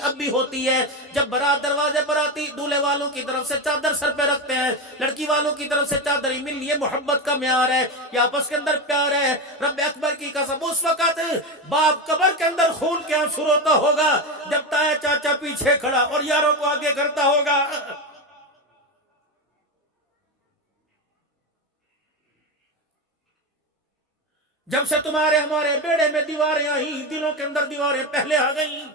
اب بھی ہوتی ہے جب بارات دروازے پر آتی، دولہے والوں کی طرف سے چادر سر پہ رکھتے ہیں، لڑکی والوں کی طرف سے چادر ہی مل، یہ محبت کا معیار ہے، یہ آپس کے اندر پیار ہے۔ رب اکبر کی قسم اس وقت باپ قبر کے اندر خون کے آنسو روتا ہوگا جب تایا چاچا پیچھے کھڑا اور یاروں کو آگے کرتا ہوگا۔ جب سے تمہارے ہمارے بیڑے میں دیواریں آئیں، دلوں کے اندر دیواریں پہلے آ گئیں۔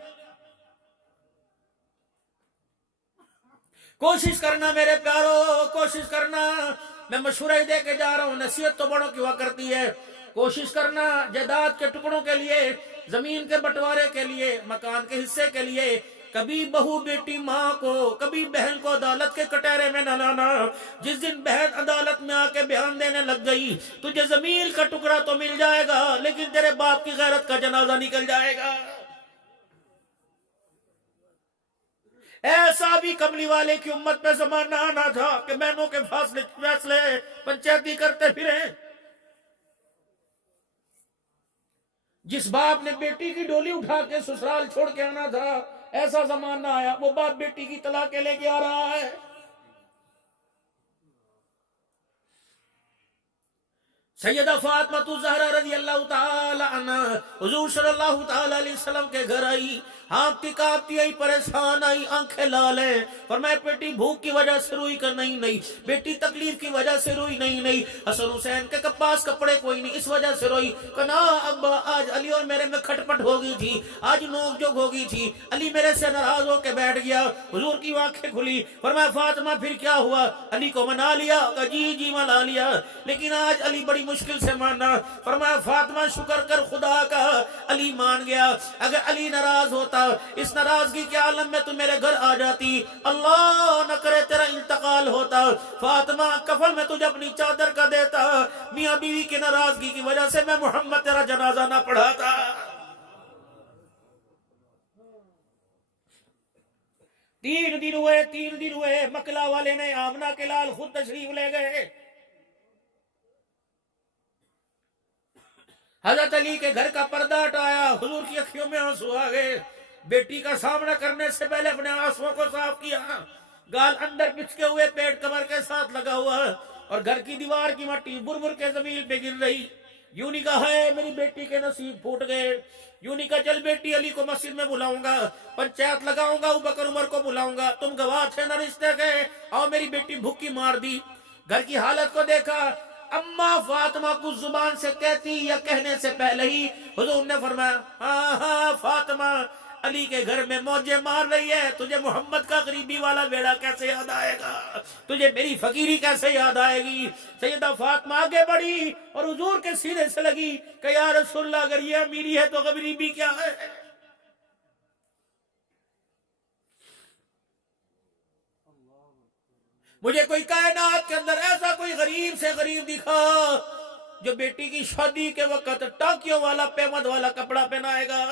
کوشش کرنا میرے پیارو، کوشش کرنا، میں مشورہ ہی دے کے جا رہا ہوں، نصیحت تو بڑوں کی ہوا کرتی ہے۔ کوشش کرنا جائیداد کے ٹکڑوں کے لیے، زمین کے بٹوارے کے لیے، مکان کے حصے کے لیے، کبھی بہو بیٹی ماں کو، کبھی بہن کو عدالت کے کٹہرے میں نہ لانا۔ جس دن بہن عدالت میں آ کے بیان دینے لگ گئی، تجھے زمین کا ٹکڑا تو مل جائے گا لیکن تیرے باپ کی غیرت کا جنازہ نکل جائے گا۔ ایسا بھی کملی والے کی امت پہ زمانہ آنا تھا کہ بہنوں کے فیصلے پنچایتی کرتے پھریں۔ جس باپ نے بیٹی کی ڈولی اٹھا کے سسرال چھوڑ کے آنا تھا، ایسا زمانہ آیا وہ باپ بیٹی کی طلاق لے کے آ رہا ہے۔ سیدہ فاطمہ الزہرا رضی اللہ تعالی عنہ حضور صلی اللہ تعالی علیہ وسلم کے گھر آئی، ہانپتی کانپتی آئی، پریشان آئی، آنکھیں لال ہیں، فرمایا بیٹی بھوک کی وجہ سے روئی کر نہیں، بیٹی تکلیف کی وجہ سے روئی نہیں، حسن حسین کے پاس کپڑے کوئی نہیں اس وجہ سے روئی، کہنا ابا آج علی اور میرے میں کھٹپٹ ہو گئی تھی، آج نوک جوگ ہو گئی تھی، علی میرے سے ناراض ہو کے بیٹھ گیا۔ حضور کی آنکھیں کھلی، فرمایا فاطمہ پھر کیا ہوا؟ علی کو منا لیا؟ کہا جی منا لیا، لیکن آج علی بڑی مشکل سے مانا۔ فرمایا فاطمہ شکر کر خدا کا، علی مان گیا، اگر علی ناراض ہوتا اس ناراضگی کے عالم میں تو میرے گھر آ جاتی، اللہ نہ کرے تیرا انتقال ہوتا، فاطمہ کفن میں تجھے اپنی چادر کا دیتا، میاں بیوی کی ناراضگی کی وجہ سے میں محمد تیرا جنازہ نہ پڑھاتا۔ تین دن ہوئے، مکلا والے نے آمنہ کے لال خود تشریف لے گئے۔ حضرت علی کے گھر کا پردہ ہٹایا، حضور کی اکھیوں میں آنسو آ گئے، بیٹی کا سامنا کرنے سے پہلے اپنے آنسوؤں کو صاف کیا، گال اندر پچکے ہوئے، پیٹ کمر کے ساتھ لگا ہوا، اور گھر کی دیوار کی مٹی بر کے زمین پہ گر رہی۔ یوں نہیں کہا ہے میری بیٹی کے نصیب پھوٹ گئے، یوں نہیں کہا چل بیٹی علی کو مسجد میں بلاؤں گا، پنچایت لگاؤں گا، ابوبکر عمر کو بلاؤں گا، تم گواہ تھے نہ رشتے کے، آؤ میری بیٹی بھوکی مار دی۔ گھر کی حالت کو دیکھا، اماں فاطمہ کو زبان سے کہتی یا کہنے سے پہلے ہی حضور نے فرمایا ہاں فاطمہ علی کے گھر میں موجیں مار رہی ہے، تجھے محمد کا غریبی والا بیڑا کیسے یاد آئے گا، تجھے میری فقیری کیسے یاد آئے گی۔ سیدہ فاطمہ آگے بڑھی اور حضور کے سینے سے لگی کہ یا رسول اللہ اگر یہ امیری ہے تو غریبی کیا ہے۔ مجھے کوئی کائنات کے اندر ایسا کوئی غریب سے غریب دکھا جو بیٹی کی شادی کے وقت ٹاکیوں والا پیمد والا کپڑا پہنائے گا۔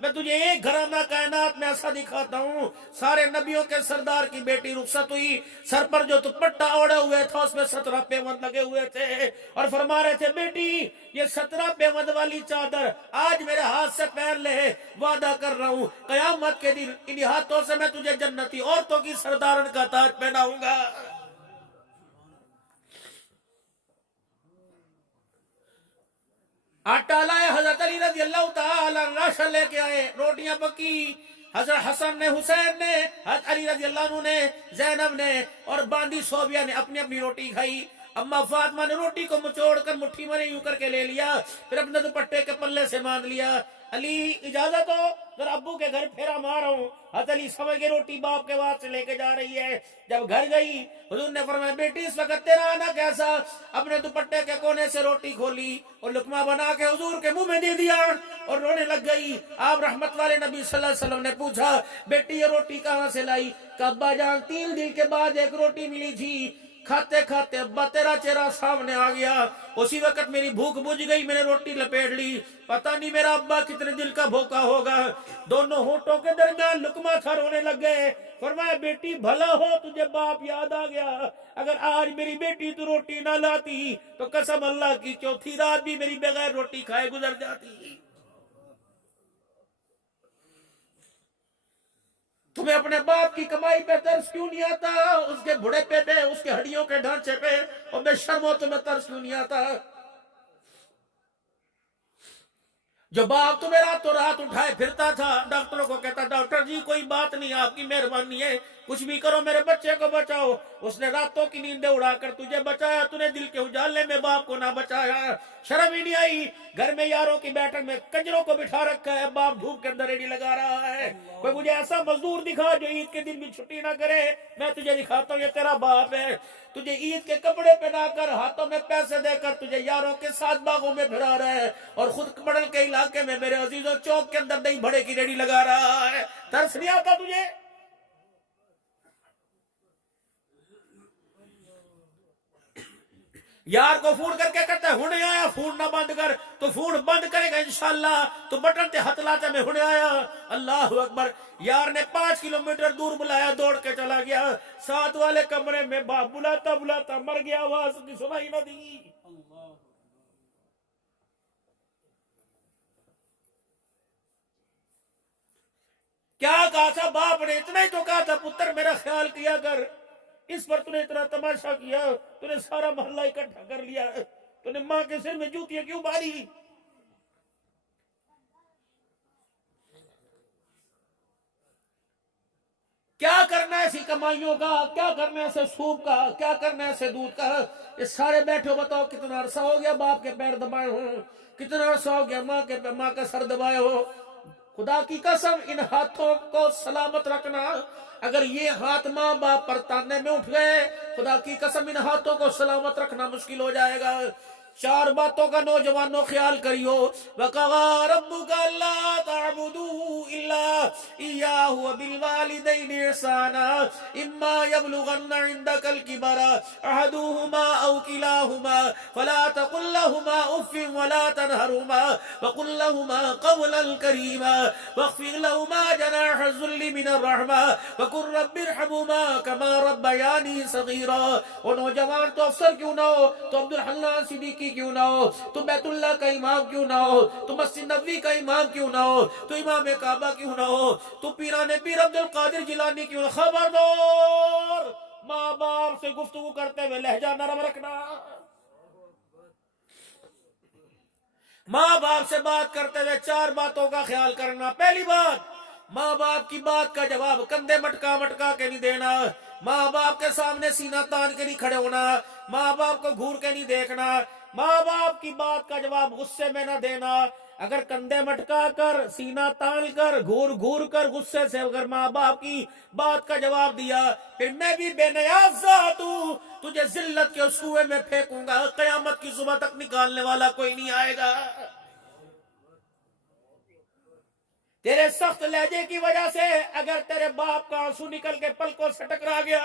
میں تجھے ایک گھرانہ کائنات میں ایسا دکھاتا ہوں، سارے نبیوں کے سردار کی بیٹی رخصت ہوئی، سر پر جو دوپٹہ اوڑے ہوئے تھا اس میں 17 پیمد لگے ہوئے تھے، اور فرما رہے تھے بیٹی یہ 17 پیمد والی چادر آج میرے ہاتھ سے پہن لے، وعدہ کر رہا ہوں قیامت کے دن انہی ہاتھوں سے میں تجھے جنتی عورتوں کی سردارن کا تاج پہناؤں گا۔ آٹا لائے، حضرت علی رضی اللہ تعالی راشن لے کے آئے، روٹیاں پکی، حضرت حسن نے، حسین نے، حضرت علی رضی اللہ عنہ نے، زینب نے اور باندی صوبیہ نے اپنی اپنی روٹی کھائی۔ اما فاطمہ نے روٹی کو مچوڑ کر مٹھی میں یوں کر کے لے لیا، پھر اپنے دوپٹے کے پلے سے باندھ لیا۔ علی اجازت ہو ذرا ابو کے گھر پھیرا مارا ہوں۔ حضرت علی سمجھ کے روٹی باپ کے واسطے لے کے جا رہی ہے۔ جب گھر گئی حضور نے فرمایا بیٹی اس وقت تیرا آنا کیسا؟ اپنے دوپٹے کے کونے سے روٹی کھولی اور لقمہ بنا کے حضور کے منہ میں دے دیا اور رونے لگ گئی۔ آپ رحمت والے نبی صلی اللہ علیہ وسلم نے پوچھا بیٹی یہ روٹی کہاں سے لائی؟ کہ ابا جان 3 دن کے بعد ایک روٹی ملی تھی، کھاتے کھاتے ابا تیرا چہرہ سامنے آ گیا، اسی وقت میری بھوک بجھ گئی، میں نے روٹی لپیٹ لی، پتہ نہیں میرا ابا کتنے دل کا بھوکا ہوگا۔ دونوں ہونٹوں کے درمیان لقمہ تھا، رونے لگ گئے۔ فرمایا بیٹی بھلا ہو تجھے باپ یاد آ گیا، اگر آج میری بیٹی تو روٹی نہ لاتی تو قسم اللہ کی چوتھی رات بھی میری بغیر روٹی کھائے گزر جاتی۔ تمہیں اپنے باپ کی کمائی پہ ترس کیوں نہیں آتا؟ اس کے بڑھے پہ اس کے ہڈیوں کے ڈھانچے پہ، اور بے شرمو تمہیں ترس کیوں نہیں آتا؟ جو باپ تمہیں راتوں رات اٹھائے پھرتا تھا، ڈاکٹروں کو کہتا ڈاکٹر جی کوئی بات نہیں، آپ کی مہربانی ہے، کچھ بھی کرو میرے بچے کو بچاؤ، اس نے راتوں کی نیندیں اڑا کر تجھے بچایا، تو نے دل کے اجالے میں باپ کو نہ بچایا، شرم ہی نہیں آئی؟ گھر میں یاروں کی بیٹھک میں کنجروں کو بٹھا رکھا ہے، باپ دھوپ کے اندر ریڑھی لگا رہا ہے، کوئی مجھے ایسا مزدور دکھا جو عید کے دن بھی چھٹی نہ کرے، میں تجھے دکھاتا ہوں یہ تیرا باپ ہے، تجھے عید کے کپڑے پہنا کر ہاتھوں میں پیسے دے کر تجھے یاروں کے ساتھ باغوں میں پھرا رہا ہے، اور خود مڈل کے علاقے میں میرے عزیزوں چوک کے اندر دہی بڑے کی ریڑھی لگا رہا ہے، ترس نہیں آتا تجھے؟ یار کو فون کر کے کہتا ہے ہونے آیا، فون نہ بند کر، تو فون بند کرے گا انشاءاللہ تو بٹن تے ہاتھ لاتے میں ہونے آیا، اللہ اکبر، یار نے 5 کلومیٹر دور بلایا، دوڑ کے چلا گیا، ساتھ والے کمرے میں باپ بلاتا بلاتا مر گیا، آواز کی سنائی نہ دی۔ کیا کہا تھا باپ نے؟ اتنا ہی تو کہا تھا پتر میرا خیال کیا کر، اس پر تو نے اتنا تماشا کیا، تو نے سارا محلہ اکٹھا کر لیا، تو نے ماں کے سر میں جوتیاں کیوں ماری؟ کیا کرنا ہے ایسی کمائیوں کا؟ کیا کرنا ہے ایسے سوپ کا؟ کیا کرنا ہے ایسے دودھ کا؟ یہ سارے بیٹھے ہو، بتاؤ کتنا عرصہ ہو گیا باپ کے پیر دبائے ہو، کتنا عرصہ ہو گیا ماں کا سر دبائے ہو؟ خدا کی قسم ان ہاتھوں کو سلامت رکھنا، اگر یہ ہاتھ ماں باپ پر تانے میں اٹھ گئے، خدا کی قسم ان ہاتھوں کو سلامت رکھنا مشکل ہو جائے گا۔ 4 باتوں کا نوجوانوں خیال کریو، وَقَضَىٰ رَبُّكَ أَلَّا تَعْبُدُوا إِلَّا إِيَّاهُ وَبِالْوَالِدَيْنِ إِحْسَانًا إِمَّا يَبْلُغَنَّ عِندَكَ الْكِبَرَ أَحَدُهُمَا أَوْ كِلَاهُمَا فَلَا تَقُل لَّهُمَا أُفٍّ وَلَا تَنْهَرْهُمَا وَقُل لَّهُمَا قَوْلًا كَرِيمًا وَاخْفِضْ لَهُمَا جَنَاحَ الذُّلِّ مِنَ الرَّحْمَةِ وَقُل رَّبِّ ارْحَمْهُمَا كَمَا رَبَّيَانِي صَغِيرًا۔ اور نوجوان تو افسر کیوں نہ ہو، تو عبد الحنان صدیقی کیوں نہ ہو، تو بیت اللہ کا امام کیوں نہ ہو، تو مسجد نبوی کا امام کیوں نہ ہو، تو امام کعبہ کیوں نہ ہو، تو پیران پیر عبد القادر جیلانی کیوں نہ، خبردار ماں باپ سے گفتگو کرتے ہوئے لہجہ نرم رکھنا، ماں باپ سے بات کرتے ہوئے 4 باتوں کا خیال کرنا۔ پہلی بات، ماں باپ کی بات کا جواب کندھے مٹکا مٹکا کے نہیں دینا، ماں باپ کے سامنے سینہ تان کے نہیں کھڑے ہونا، ماں باپ کو گھور کے نہیں دیکھنا، ماں باپ کی بات کا جواب غصے میں نہ دینا، اگر کندھے مٹکا کر، سینہ تان کر، گھور گھور کر، غصے سے اگر ماں باپ کی بات کا جواب دیا، پھر میں بھی بے نیاز ذات ہوں، تجھے ذلت کے سوئے میں پھینکوں گا، قیامت کی صبح تک نکالنے والا کوئی نہیں آئے گا۔ تیرے سخت لہجے کی وجہ سے اگر تیرے باپ کا آنسو نکل کے پلکوں سے ٹکرا گیا،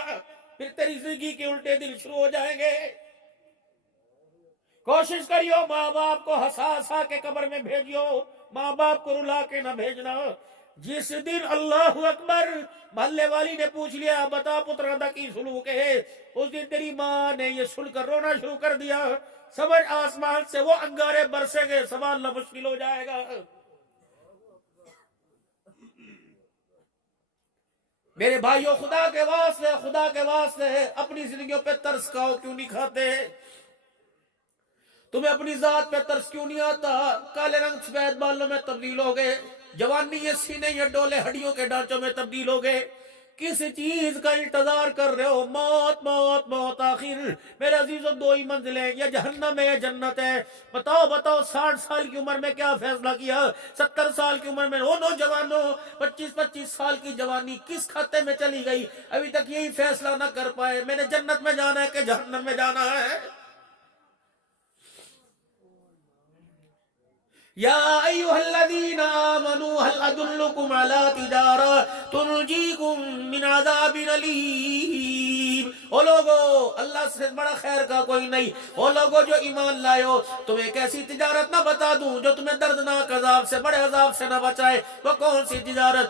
پھر تیری زندگی کے الٹے دن شروع ہو جائیں گے۔ کوشش کریو ماں باپ کو ہنسا ہنسا کے قبر میں بھیجیو، ماں باپ کو رلا کے نہ بھیجنا۔ جس دن اللہ اکبر محلے والی نے پوچھ لیا بتا پترا دا کی سلوک ہے، اس دن تیری ماں نے یہ سن کر رونا شروع کر دیا، سمجھ آسمان سے وہ انگارے برسیں گے، سنبھالنا مشکل ہو جائے گا۔ میرے بھائیوں، خدا کے واسطے اپنی زندگیوں پہ ترس کھاؤ کیوں نہیں کھاتے؟ تمہیں اپنی ذات پہ ترس کیوں نہیں آتا؟ کالے رنگ سفید بالوں میں تبدیل ہو گئے، جوانی یہ سینے یہ ڈولے ہڈیوں کے ڈھانچوں میں تبدیل ہو گئے، کس چیز کا انتظار کر رہے ہو؟ موت موت موت، آخر میرے عزیزوں 2 ہی منزلیں، یا جہنم ہے یا جنت ہے۔ بتاؤ 60 سال کی عمر میں کیا فیصلہ کیا؟ 70 سال کی عمر میں وہ نوجوانوں 25 سال کی جوانی کس کھاتے میں چلی گئی؟ ابھی تک یہی فیصلہ نہ کر پائے میں نے جنت میں جانا ہے کہ جہنم میں جانا ہے۔ یا ایھا الذین آمنوا هل ادلکم علی تجارہ تنجیکم من عذاب الیم۔ او لوگو، اللہ سے بڑا خیر کا کوئی نہیں، او لوگو جو ایمان لائے ہو، تمہیں ایک ایسی تجارت نہ بتا دوں جو تمہیں دردناک عذاب سے، بڑے عذاب سے نہ بچائے؟ وہ کون سی تجارت؟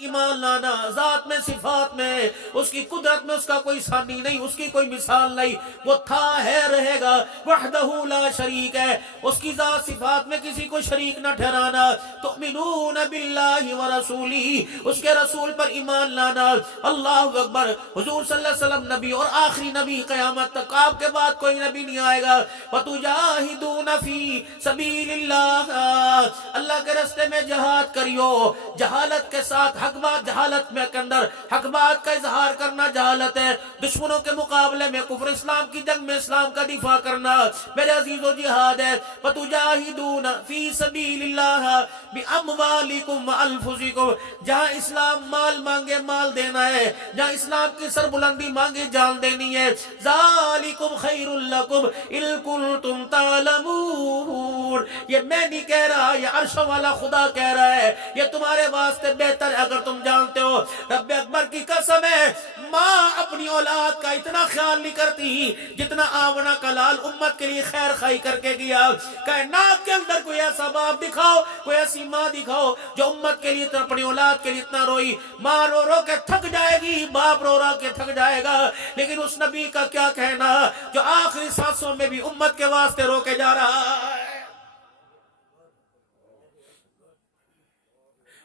ایمان لانا ذات میں صفات میں اس کی قدرت میں اس کا کوئی ثانی نہیں، اس کی کوئی مثال نہیں، وہ تھا ہے رہے گا، وحدہ لا شریک ہے، اس کی ذات صفات میں کسی کو شریک نہ ٹھہرانا، تؤمنون باللہ ورسولہ، اس کے رسول پر ایمان لانا، اللہ اکبر، حضور صلی اللہ علیہ وسلم نبی اور آخری نبی، قیامت تک آپ کے بعد کوئی نبی نہیں آئے گا، وتجاہدون فی سبیل اللہ، اللہ کے راستے میں جہاد کریو، جہالت کے ساتھ حق بات، جہالت میں کے اندر حق بات کا اظہار کرنا جہالت ہے، دشمنوں کے مقابلے میں کفر اسلام کی جنگ میں اسلام کا دفاع کرنا میرے عزیزو جہاد ہے، وتجاہدون فی سبیل اللہ باموالکم وانفسکم، جہاں اسلام مال مانگے مال دینا ہے، جہاں اسلام کی سربلندی مانگے جان دینی ہے، ذالکم خیر لکم ان کنتم تعلمون، یہ میں نہیں کہہ رہا، یہ عرش والا خدا کہہ رہا ہے، یہ تمہارے واسطے بہتر ہے اگر تم جانتے ہو۔ رب اکبر کی قسم ہے، ماں اپنی اولاد کا اتنا خیال نہیں کرتی جتنا آمنہ کا لال امت کے لیے خیر خائی کر کے گیا۔ کائنات کے اندر کوئی ایسا باپ دکھاؤ، کوئی ایسی ماں دکھاؤ جو امت کے لیے، اپنی اولاد کے لیے اتنا روئی۔ ماں رو رو کے تھک جائے گی، باپ رو رو کے تھک جائے گا، لیکن اس نبی کا کیا کہنا جو آخری سانسوں میں بھی امت کے واسطے رو کے جا رہا ہے۔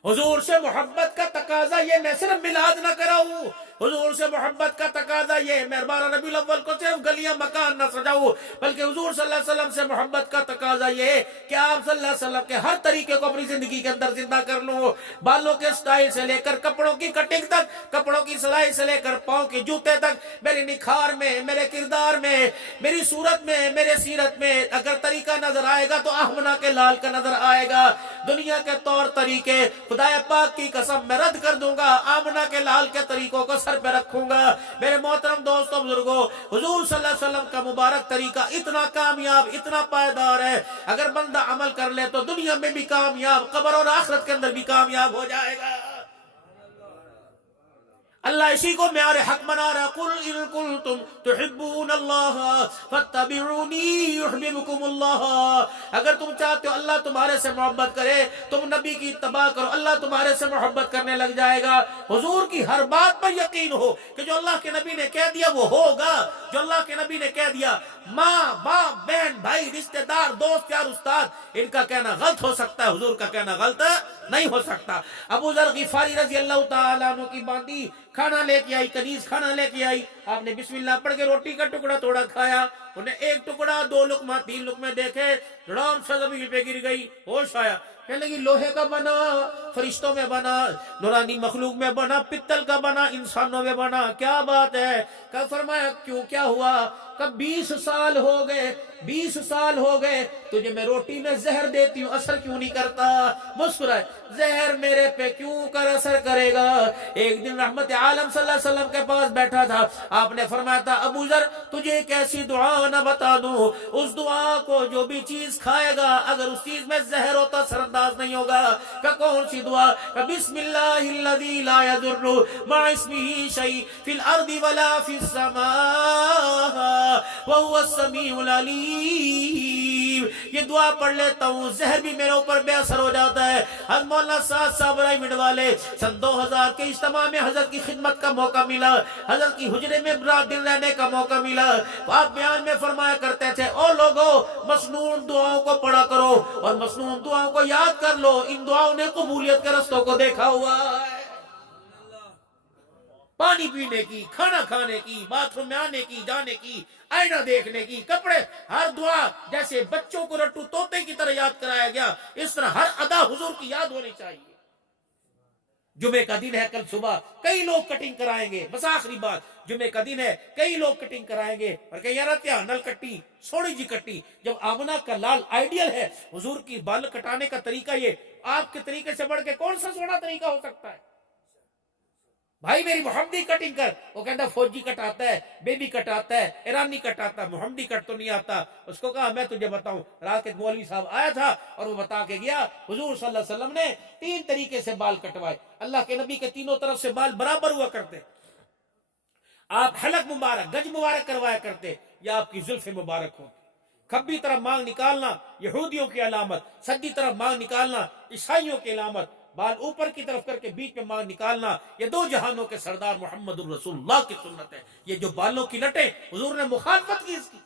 حضور سے محبت کا تقاضا یہ میں صرف میلاد نہ کراؤں، حضور سے محبت کا تقاضا یہ میں 12 ربیع الاول کو صرف گلیاں مکان نہ سجاؤں، بلکہ حضور صلی اللہ علیہ وسلم سے محبت کا تقاضا یہ کہ آپ صلی اللہ علیہ وسلم کے ہر طریقے کو اپنی زندگی کے اندر زندہ کر لوں، بالوں کے سٹائل سے لے کر کپڑوں کی کٹنگ تک، کپڑوں کی سلائی سے لے کر پاؤں کے جوتے تک، میرے نکھار میں، میرے کردار میں، میری صورت میں، میرے سیرت میں اگر طریقہ نظر آئے گا تو آمنہ کے لال کا نظر آئے گا۔ دنیا کے طور طریقے خدا پاک کی قسم میں رد کر دوں گا، آمنہ کے لال کے طریقوں کو سر پہ رکھوں گا۔ میرے محترم دوستوں بزرگوں، حضور صلی اللہ علیہ وسلم کا مبارک طریقہ اتنا کامیاب، اتنا پائیدار ہے، اگر بندہ عمل کر لے تو دنیا میں بھی کامیاب، قبر اور آخرت کے اندر بھی کامیاب ہو جائے گا۔ اللہ اسی کو معیار حق بنا رہا، قل ان کنتم تحبون اللہ فاتبعونی یحببکم اللہ، اگر تم چاہتے ہو اللہ تمہارے سے محبت کرے، تم نبی کی اتباع کرو، اللہ تمہارے سے محبت کرنے لگ جائے گا۔ حضور کی ہر بات پر یقین ہو کہ جو اللہ کے نبی نے کہہ دیا وہ ہوگا، جو اللہ کے نبی نے کہہ دیا، ماں باپ بہن بھائی رشتہ دار دوست یار استاد ان کا کہنا غلط ہو سکتا ہے، حضور کا کہنا غلط نہیں ہو سکتا۔ ابو ذر غفاری رضی اللہ تعالیٰ عنہ کی باندی کھانا لے کے آئی، کنیز کھانا لے کے آئی، آپ نے بسم اللہ پڑھ کے روٹی کا ٹکڑا توڑا کھایا، انہیں ایک ٹکڑا، 2 لقمہ، 3 لقمے دیکھے، رام سے زمین پہ گر گئی، ہوش آیا، کہنے لگی لوہے کا بنا، فرشتوں میں بنا، نورانی مخلوق میں بنا، پتل کا بنا، انسانوں میں بنا، کیا بات ہے؟ کہ فرمایا کیوں، کیا ہوا؟ کہ 20 سال ہو گئے، 20 سال ہو گئے تجھے میں روٹی میں زہر دیتی ہوں، اثر کیوں نہیں کرتا؟ مسکرائے، زہر میرے پہ کیوں کر اثر کرے گا؟ ایک دن رحمت عالم صلی اللہ علیہ وسلم کے پاس بیٹھا تھا، آپ نے فرمایا تھا ابو ذر تجھے ایک ایسی دعا نہ بتا دوں، اس دعا کو جو بھی چیز کھائے گا اگر اس چیز میں زہر ہوتا اثر انداز نہیں ہوگا۔ کہ کون سی دعا؟ کہ بسم اللہ الذی لا یضر مع اسمہ شیء فی الارض ولا فی السماء وهو السمیع العلیم، یہ دعا پڑھ لیتا ہوں زہر بھی میرے اوپر بے اثر ہو جاتا ہے۔ حضرت مولانا سعد صاحب ابراہیم والے سن 2000 کے اجتماع میں حضرت کی خدمت کا موقع ملا، حضرت کی حجرے میں رات دن رہنے کا موقع ملا، آپ بیان میں فرمایا کرتے تھے او لوگو مسنون دعاؤں کو پڑھا کرو اور مسنون دعاؤں کو یاد کر لو، ان دعاؤں نے قبولیت کے رستوں کو دیکھا ہوا ہے۔ پانی پینے کی، کھانا کھانے کی، باتھ روم میں آنے کی، جانے کی، آئینہ دیکھنے کی، کپڑے، ہر دعا جیسے بچوں کو رٹو طوطے کی طرح یاد کرایا گیا، اس طرح ہر ادا حضور کی یاد ہونی چاہیے۔ جمعے کا دن ہے، کل صبح کئی لوگ کٹنگ کرائیں گے، بس آخری بات، جمعے کا دن ہے کئی لوگ کٹنگ کرائیں گے، اور کہ یار کیا نل کٹی، سوڑی جی کٹی، جب آمنہ کا لال آئیڈیل ہے، حضور کی بال کٹانے کا طریقہ یہ، آپ کے طریقے سے بڑھ کے کون سا سوڑا طریقہ ہو سکتا ہے؟ بھائی میری محمدی کٹنگ کر، وہ کہتا فوجی کٹ آتا ہے، بیبی کٹ آتا ہے، ایرانی کٹ آتا ہے، محمدی کٹ تو نہیں آتا۔ اس کو کہا میں تجھے بتاؤں، رات کے مولوی صاحب آیا تھا اور وہ بتا کے گیا حضور صلی اللہ علیہ وسلم نے 3 طریقے سے بال کٹوائے، اللہ کے نبی کے تینوں طرف سے بال برابر ہوا کرتے، آپ حلق مبارک گج مبارک کروایا کرتے، یا آپ کی زلف مبارک ہو، کھبی طرف مانگ نکالنا یہودیوں کی علامت، سجی طرف مانگ نکالنا عیسائیوں کی علامت، بال اوپر کی طرف کر کے بیچ میں ماں نکالنا، یہ دو جہانوں کے سردار محمد الرسول اللہ کی سنت ہے۔ یہ جو بالوں کی لٹیں، حضور نے مخالفت کی اس کی۔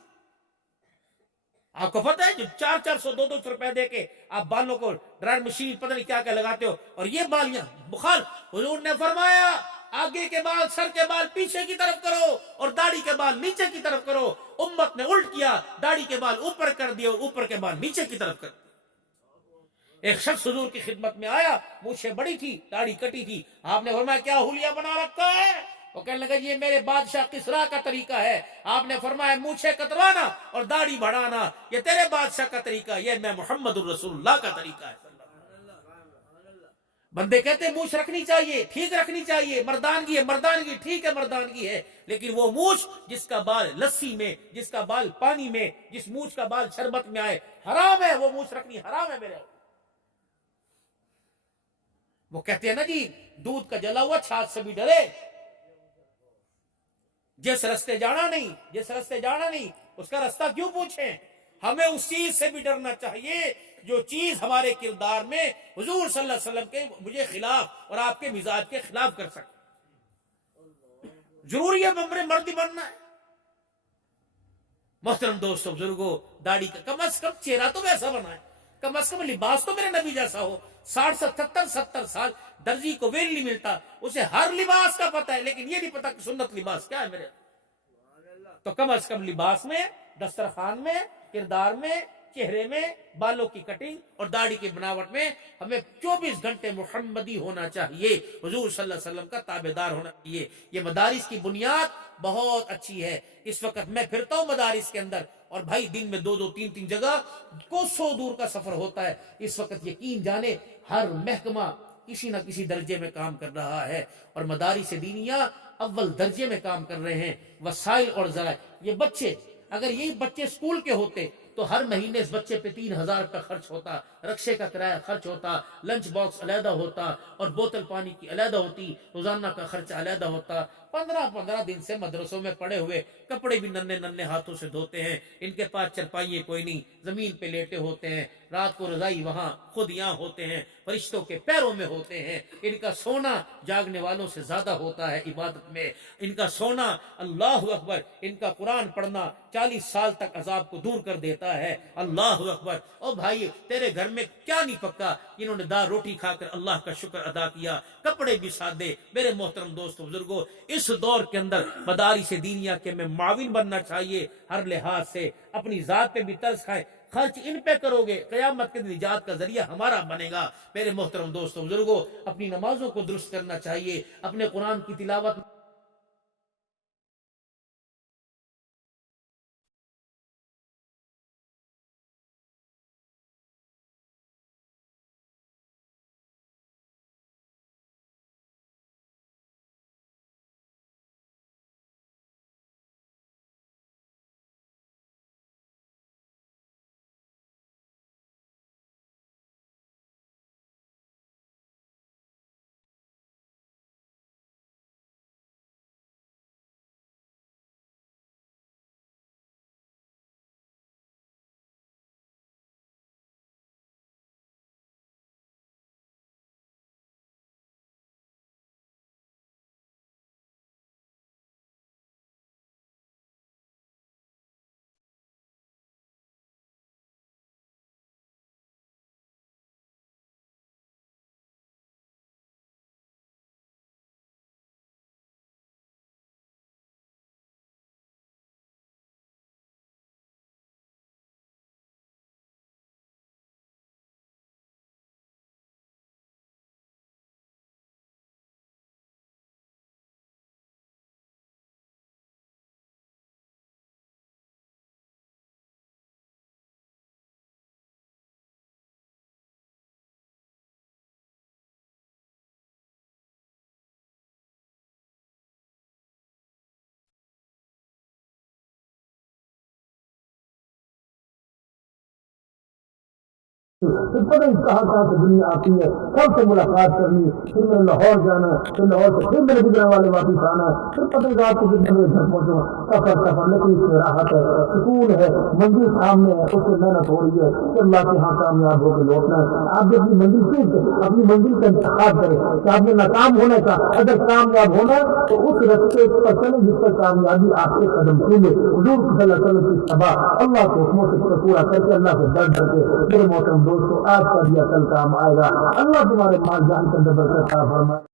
آپ کو پتہ ہے جو 400 200 روپے دے کے آپ بالوں کو ڈرائر مشین پتہ نہیں کیا کیا لگاتے ہو، اور یہ بالیاں حضور نے فرمایا آگے کے بال، سر کے بال پیچھے کی طرف کرو اور داڑھی کے بال نیچے کی طرف کرو۔ امت نے الٹ کیا، داڑھی کے بال اوپر کر دیے اور اوپر کے بال نیچے کی طرف کر دیے۔ ایک شخص حضور کی خدمت میں آیا، مونچھیں بڑی تھی، داڑھی کٹی تھی، آپ نے فرمایا کیا حلیہ بنا رکھا ہے؟ وہ کہنے لگا یہ میرے بادشاہ کسریٰ کا طریقہ ہے۔ آپ نے فرمایا مونچھیں کتروانا اور داڑھی بڑھانا یہ تیرے بادشاہ کا طریقہ ہے، یہ میں محمد الرسول اللہ کا طریقہ ہے۔ بندے کہتے ہیں مونچھ رکھنی چاہیے، ٹھیک رکھنی چاہیے، مردانگی ہے، مردانگی ٹھیک ہے، مردانگی ہے، لیکن وہ مونچھ جس کا بال لسی میں، جس کا بال پانی میں، جس مونچھ کا بال شربت میں آئے، حرام ہے، وہ مونچھ رکھنی حرام ہے میرے۔ وہ کہتے ہیں نا جی دودھ کا جلا ہوا چھاچ سے بھی ڈرے، جس رستے جانا نہیں، جس رستے جانا نہیں اس کا رستہ کیوں پوچھیں؟ ہمیں اس چیز سے بھی ڈرنا چاہیے جو چیز ہمارے کردار میں حضور صلی اللہ علیہ وسلم کے مجھے خلاف اور آپ کے مزاج کے خلاف کر سکتے۔ ضروری ہے مردی بننا ہے۔ محترم دوستو بزرگوں، داڑھی کا کم از کم چہرہ تو ویسا بنا ہے، کم از کم لباس تو میرے نبی جیسا ہو۔ 60 70 سال درزی کو ویل نہیں ملتا، اسے ہر لباس کا پتہ ہے، لیکن یہ نہیں پتا کہ سنت لباس کیا ہے میرے۔ تو کم از کم لباس میں، دسترخوان میں، کردار میں، چہرے میں، بالوں کی کٹنگ اور داڑھی کی بناوٹ میں ہمیں 24 گھنٹے محمدی ہونا چاہیے، حضور صلی اللہ علیہ وسلم کا تابعدار ہونا چاہیے۔ یہ مدارس کی بنیاد بہت اچھی ہے۔ اس وقت میں پھرتا ہوں مدارس کے اندر، اور بھائی دن میں 2 3 جگہ کوسوں دور کا سفر ہوتا ہے۔ اس وقت یقین جانے ہر محکمہ کسی نہ کسی درجے میں کام کر رہا ہے، اور مدارس دینیہ اول درجے میں کام کر رہے ہیں۔ وسائل اور ذرائع، یہ بچے اگر یہی بچے اسکول کے ہوتے تو ہر مہینے اس بچے پہ 3000 کا خرچ ہوتا، رکشے کا کرایہ خرچ ہوتا، لنچ باکس علیحدہ ہوتا اور بوتل پانی کی علیحدہ ہوتی، روزانہ کا خرچہ علیحدہ ہوتا۔ 15 دن سے مدرسوں میں پڑے ہوئے، کپڑے بھی ننھے ننھے ہاتھوں سے دھوتے ہیں، ان کے پاس چرپائیے کوئی نہیں، زمین پہ لیٹے ہوتے ہیں، رات کو رضائی وہاں، خود یہاں ہوتے ہیں، فرشتوں کے پیروں میں ہوتے ہیں۔ ان کا سونا جاگنے والوں سے زیادہ ہوتا ہے عبادت میں، ان کا سونا اللہ اکبر، ان کا قرآن پڑھنا 40 سال تک عذاب کو دور کر دیتا ہے۔ اللہ اکبر۔ او بھائی تیرے گھر میں کیا نہیں پکا، انہوں نے دال روٹی کھا کر اللہ کا شکر ادا کیا، کپڑے بھی سادے۔ میرے محترم دوستو بزرگوں، اس دور کے اندر مدارس دینیہ کے میں معاون بننا چاہیے ہر لحاظ سے۔ اپنی ذات پہ بھی ترس کھائیں، خرچ ان پہ کرو گے، قیامت کے دن نجات کا ذریعہ ہمارا بنے گا۔ میرے محترم دوستو بزرگوں، اپنی نمازوں کو درست کرنا چاہیے، اپنے قرآن کی تلاوت پھر پتہ نہیں کہاں سے دنیا آتی ہے، سب سے ملاقات کرنی، پھر میں لاہور جانا ہے، پھر لاہور سے پھر میرے گزرنے والے واپس آنا ہے، پھر پتہ نہیں رات کو کتنے بجے گھر پہنچوں، سفر لیکن اس میں راحت ہے، سکون ہے، منزل سامنے ہے، اس سے محنت ہو رہی ہے کہ اللہ کے ہاں کامیاب ہو کے لوٹنا ہے۔ آپ بھی اپنی منزل سے اپنی منزل کا انتخاب کریں کہ آپ نے ناکام ہونے کا، اگر کامیاب ہونا تو اس رستے پر چلیں جس پر کامیابی آپ کے قدم چومے۔ حضور صلی اللہ علیہ وسلم کی اتباع، اللہ کے حکموں سے پورا کر کے، اللہ سے ڈر کے۔ میرے محترم دوستو، آج کا دیا کل کام آئے گا۔ اللہ تمہارے مال جان کے اندر برکت عطا فرمائے۔